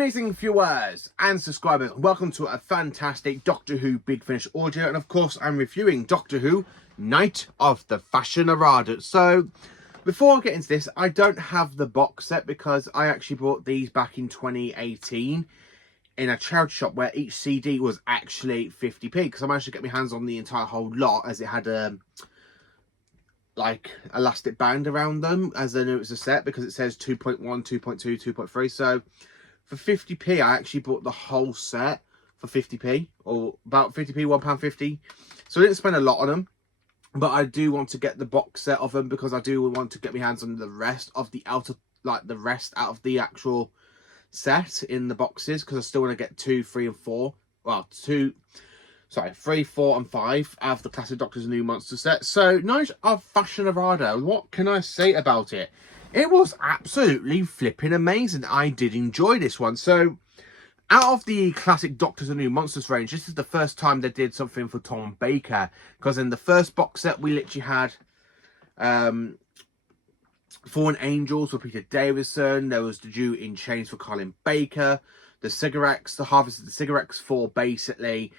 amazing viewers and subscribers, welcome to a fantastic Doctor Who Big Finish audio, and of course I'm reviewing Doctor Who Night of the Vashta Nerada. So before I get into this, I don't have the box set because I actually bought these back in 2018 in a charity shop where each CD was actually 50p, because I managed to get my hands on the entire whole lot as it had like elastic band around them as I knew it was a set, because it says 2.1, 2.2, 2.3. So for 50p I actually bought the whole set for 50p, or about 50p, £1.50. So I didn't spend a lot on them, but I do want to get the box set of them because I do want to get my hands on the rest of the outer, like the rest out of the actual set in the boxes, because I still want to get 2, 3 and 4. Well, 3, 4 and 5 out of the classic Doctor's New Monster set. So Night of Vashta Nerada, what can I say about it? It was absolutely flipping amazing. I did enjoy this one. So out of the classic Doctor's New Monsters range, this is the first time they did something for Tom Baker, because in the first box set we literally had Fallen Angels for Peter Davison, there was the Jew in Chains for Colin Baker, the Cigarettes, the Harvest of the Cigarettes for basically,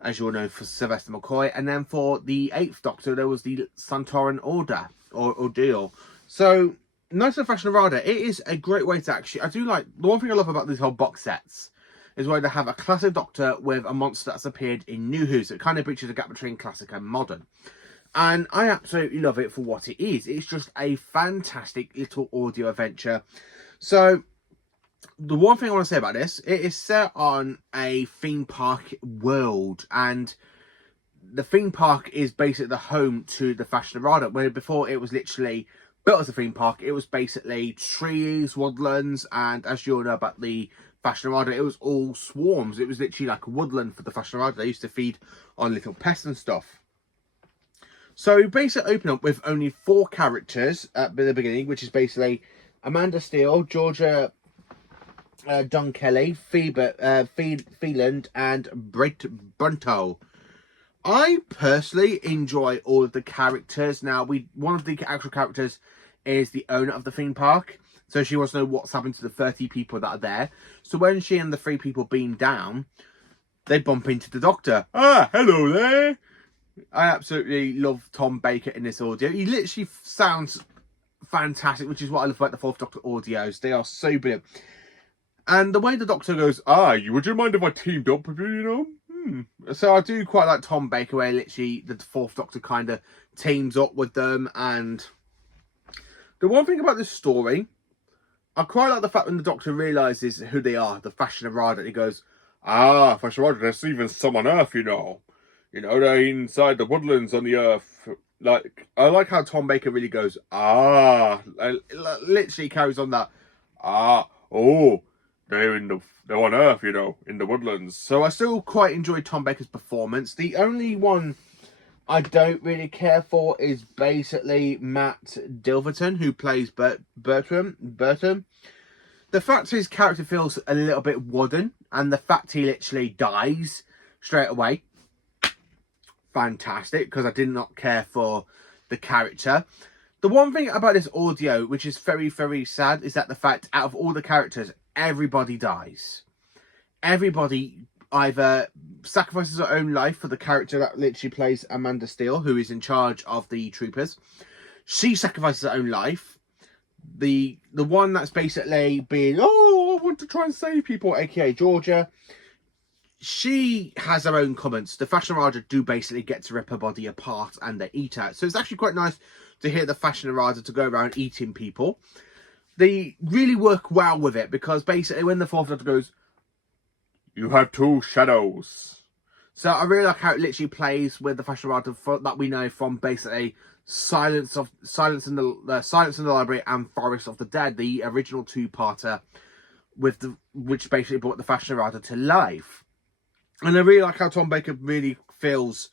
as you all know, for Sylvester McCoy, and then for the 8th Doctor there was the Santoran Order or Ordeal. So Night of Vashta Nerada, it is a great way to actually, I do like, the one thing I love about these whole box sets is where they have a classic Doctor with a monster that's appeared in New Who, so it kind of bridges the gap between classic and modern. And I absolutely love it for what it is. It's just a fantastic little audio adventure. So the one thing I want to say about this, it is set on a theme park world, and the theme park is basically the home to the Vashta Nerada, where before it was literally built as a theme park. It was basically trees, woodlands, and as you all know about the Vashta Nerada, it was all swarms. It was literally like a woodland for the Vashta Nerada. They used to feed on little pests and stuff. So we basically open up with only 4 characters at the beginning, which is basically Amanda Steele, Georgia Don Kelly, Phelan, and Brent Brunto. I personally enjoy all of the characters. Now, one of the actual characters is the owner of the theme park, so she wants to know what's happened to the 30 people that are there. So when she and the 3 people beam down, they bump into the Doctor. Ah, hello there. I absolutely love Tom Baker in this audio. He literally sounds fantastic, which is what I love about the 4th Doctor audios. They are so brilliant. And the way the Doctor goes, would you mind if I teamed up with you, So I do quite like Tom Baker, where literally the 4th Doctor kind of teams up with them. And the one thing about this story, I quite like the fact when the Doctor realises who they are, the Vashta Nerada. He goes, Vashta Nerada, there's even some on Earth, they're inside the woodlands on the Earth. Like, I like how Tom Baker really goes, literally carries on that, they're on Earth, in the woodlands. So I still quite enjoy Tom Baker's performance. The only one I don't really care for is basically Matt Dilverton, who plays Bertram. The fact his character feels a little bit wooden, and the fact he literally dies straight away, fantastic, because I did not care for the character. The one thing about this audio, which is very, very sad, is that the fact out of all the characters, everybody dies. Everybody either sacrifices their own life for the character that literally plays Amanda Steele, who is in charge of the troopers. She sacrifices her own life. The one that's basically being, I want to try and save people, aka Georgia, she has her own comments. The Vashta Nerada do basically get to rip her body apart and they eat her. So it's actually quite nice to hear the Vashta Nerada to go around eating people. They really work well with it, because basically when the 4th Doctor goes, you have 2 shadows. So I really like how it literally plays with the Vashta Nerada that we know from basically Silence in the Library and Forest of the Dead, the original 2-parter, which basically brought the Vashta Nerada to life. And I really like how Tom Baker really feels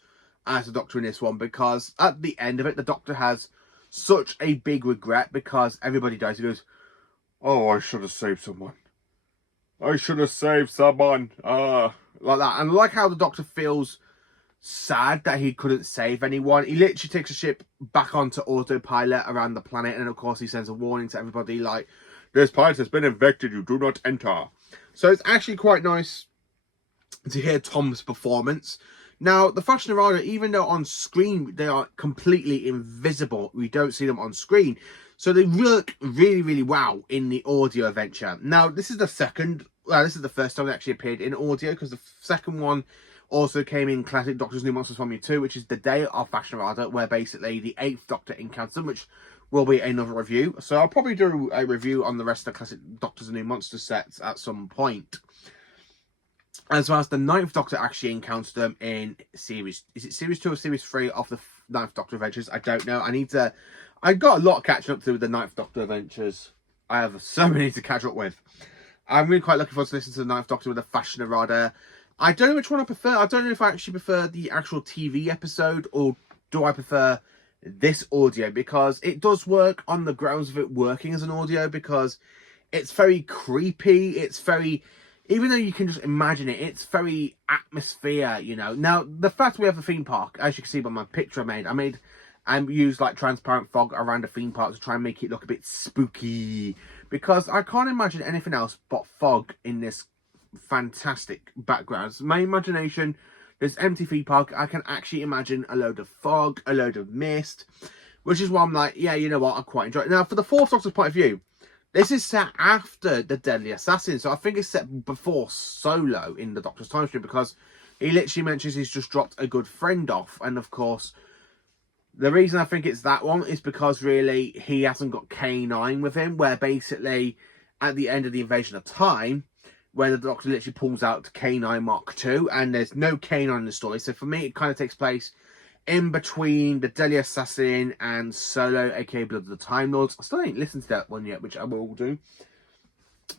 as the Doctor in this one, because at the end of it, the Doctor has such a big regret because everybody dies. He goes, I should have saved someone. Like that. And I like how the Doctor feels sad that he couldn't save anyone. He literally takes a ship back onto autopilot around the planet, and of course he sends a warning to everybody like, this planet has been infected, you do not enter. So it's actually quite nice to hear Tom's performance. Now, the Vashta Nerada, even though on screen they are completely invisible, we don't see them on screen, so they work really, really well in the audio adventure. Now, this is the first time they actually appeared in audio, because the second one also came in Classic Doctor's New Monsters Volume 2, which is the day of Vashta Nerada, where basically the 8th Doctor encounters them, which will be another review. So I'll probably do a review on the rest of the Classic Doctors and New Monsters sets at some point. As well as the 9th Doctor actually encounters them in series... Is it series 2 or series 3 of the 9th Doctor Adventures? I don't know. I've got a lot of catching up to with the 9th Doctor Adventures. I have so many to catch up with. I'm really quite looking forward to listening to the 9th Doctor with the Vashta Nerada. I don't know which one I prefer. I don't know if I actually prefer the actual TV episode, or do I prefer this audio, because it does work on the grounds of it working as an audio, because it's very creepy. It's very... Even though you can just imagine it, it's very atmosphere, you know. Now, the fact we have the theme park, as you can see by my picture I used like transparent fog around the theme park to try and make it look a bit spooky. Because I can't imagine anything else but fog in this fantastic background. So my imagination, this empty theme park, I can actually imagine a load of fog, a load of mist. Which is why I'm like, yeah, you know what, I quite enjoy it. Now, for the 4th Doctor's point of view, this is set after the Deadly Assassin, so I think it's set before Solo in the Doctor's time stream, because he literally mentions he's just dropped a good friend off. And of course, the reason I think it's that one is because really he hasn't got K9 with him, where basically at the end of the Invasion of Time, where the Doctor literally pulls out K9 Mark II, and there's no K9 in the story. So for me, it kind of takes place in between the Deadly Assassin and Solo, aka Blood of the Time Lords. I still ain't listened to that one yet, which I will do.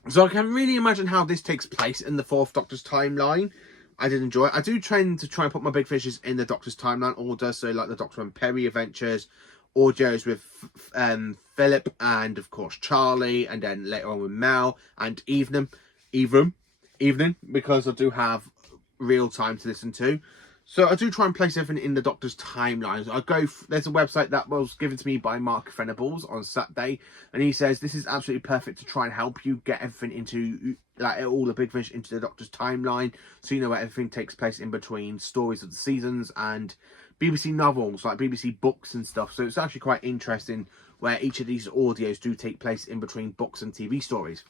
So I can really imagine how this takes place in the 4th Doctor's timeline. I did enjoy it. I do tend to try and put my big fishes in the Doctor's timeline order, so like the Doctor and Perry adventures, audios with Philip, and of course Charlie, and then later on with Mel and Evening, because I do have real time to listen to. So I do try and place everything in the Doctor's timelines. There's a website that was given to me by Mark Venables on Saturday, and he says this is absolutely perfect to try and help you get everything into, like, all the big fish into the Doctor's timeline, so you know where everything takes place in between stories of the seasons and BBC novels, like BBC books and stuff. So it's actually quite interesting where each of these audios do take place in between books and TV stories.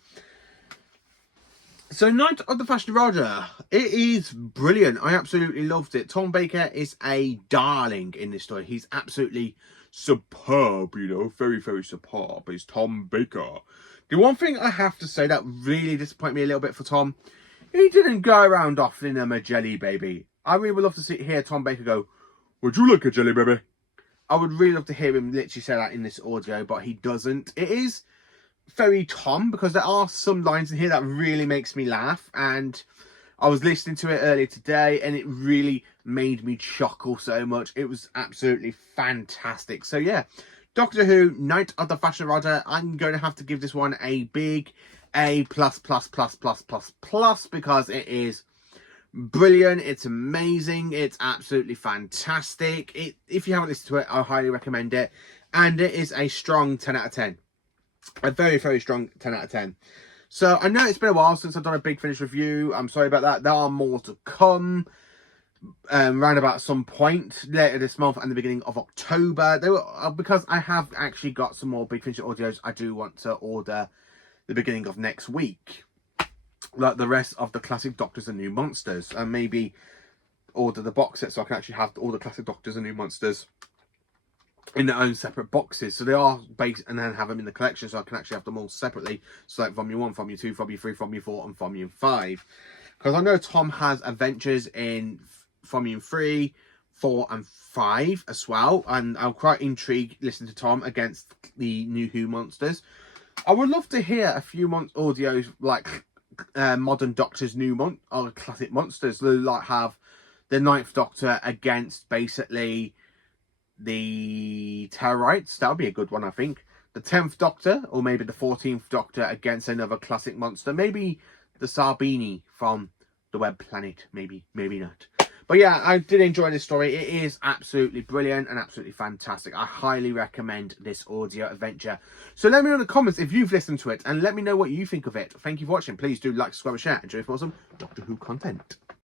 So, Night of the Vashta Nerada, it is brilliant. I absolutely loved it. Tom Baker is a darling in this story. He's absolutely superb, you know, very, very superb. He's Tom Baker. The one thing I have to say that really disappointed me a little bit for Tom, he didn't go around offering him a jelly baby. I really would love to hear Tom Baker go, "Would you like a jelly baby?" I would really love to hear him literally say that in this audio, but he doesn't. It is very Tom, because there are some lines in here that really makes me laugh, and I was listening to it earlier today and it really made me chuckle so much. It was absolutely fantastic. So yeah, Doctor Who Night of the Vashta Nerada, I'm going to have to give this one a big A+++++++, because it is brilliant, it's amazing, it's absolutely fantastic. If you haven't listened to it, I highly recommend it, and it is a strong 10 out of 10. A very, very strong 10 out of 10. So I know it's been a while since I've done a Big Finish review. I'm sorry about that. There are more to come round about some point later this month and the beginning of October. Because I have actually got some more Big Finish audios I do want to order the beginning of next week, like the rest of the Classic Doctors and New Monsters, and maybe order the box set so I can actually have all the Classic Doctors and New Monsters in their own separate boxes, so they are based, and then have them in the collection so I can actually have them all separately, so like Volume 1, Volume 2, Volume 3, Volume 4 and Volume 5, because I know Tom has adventures in Volume 3, 4 and 5 as well, and I'm quite intrigued listening to Tom against the new Who monsters. I would love to hear a few audios like Modern Doctor's or Classic Monsters, like have the 9th Doctor against basically the Terrorites. That would be a good one, I think. The 10th Doctor, or maybe the 14th Doctor against another classic monster. Maybe the Sarbini from the Web Planet. Maybe not. But yeah, I did enjoy this story. It is absolutely brilliant and absolutely fantastic. I highly recommend this audio adventure. So let me know in the comments if you've listened to it and let me know what you think of it. Thank you for watching. Please do like, subscribe, and share. Enjoy for some Doctor Who content.